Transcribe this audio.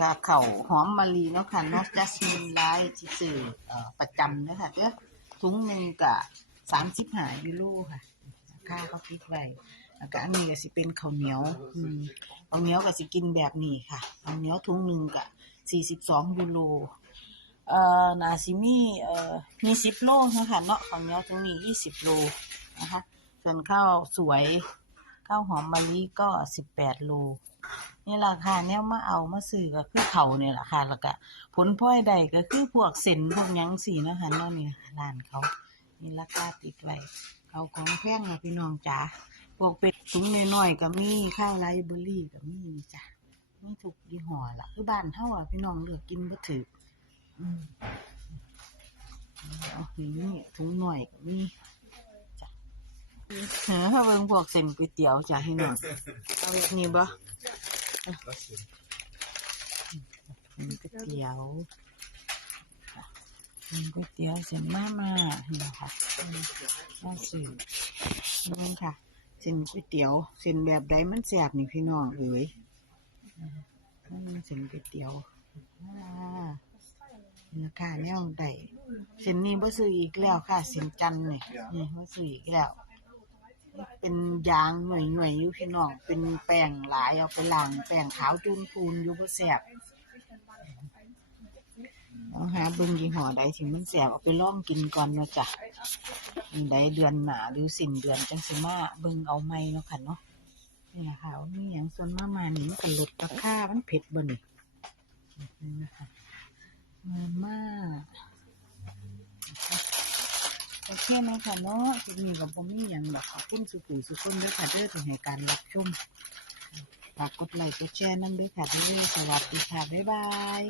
ก็เข่าหอมมะลิเนาะค่ะนอกจัสมินไลท์สื่อประจำนะคะเด้อถุงหนึ่งก็สามสิบห้ายูโรค่ะค่าเขาคิดไว้แล้วก็อันนี้ก็สิเป็นข้าวเหนียวอืมข้าวเหนียวก็สิกินแบบนี้ค่ะข้าวเหนียวถุงหนึ่งก็สี่สิบสองยูโรเอ่อนาซิมีเอ่อมีสิบโลนะคะเนาะข้าวเหนียวถุงนี้ยี่สิบโลนะคะส่วนข้าวสวยข้าวหอมมะลิก็สิบแปดโล นี่ราคาเนี่ยมาเอามาซื้อก็คือเขาเนี่ยแหละค่ะ แล้วก็ผลพลอยใดก็คือพวกเส้นพวกยังสีนะคะนาะนี่ร้านเขานี่ราคาติดไว้เขาของแพงนะพี่น้องจ๋าพวกเป็ดถุงน้อยๆก็มีข้าวไรเบอร์รี่ก็มีนี่จ้ะมีทุกยี่ห้อละคือบ้านเท่าอะพี่น้องเลือกกินบ่ถืออืมเอานี่ถุงหน่อยก็มีจ้ะเออถ้าเบิ่งพวกเส้นก๋วยเตี๋ยวจ้ะพี่น้องเอาแบบนี้บ่ มีก๋วยเตี๋ยวมีก๋วยเตี๋ยวเส้นมาม่าเห็นไหมคะน่าสื่อนั่นค่ะ เส้นก๋วยเตี๋ยว เส้นแบบใดมันแสบนี่พี่น้องเอ๋ยนั่นเส้นก๋วยเตี๋ยวราคาแนวใดเส้นนี้บ่ซื้ออีกแล้วค่ะเส้นจันทร์นี่นี่บ่ซื้ออีกแล้ว เป็นยางหน่วยหน่วยอยู่พี่น้อง เป็นแป้งหลายเอาไปล้างแป้งขาวจุนพูนอยู่บ่แสบเอาหาเบิ่งยี่ห้อใดที่มันแสบเอาไปล่องกินก่อนเนาะจ้ะใดเดือนหนาหรือสิ้นเดือนจังสิมาเบิ่งเอาใหม่เนาะค่ะเนาะนี่ค่ะมีหยังส่วนมามานี่มันก็ลดราคามันเผ็ดบ่นี่นี่นะคะมาม่า โอเคไหมคะเนาะทีนี้กับผมมีอย่างแบบขอบคุณสุขุสุขคนด้วยค่ะเด้อถึงให้การรับชมฝากกดไลค์กดแชร์นั่นด้วยค่ะเด้อสวัสดีค่ะ บ๊ายบาย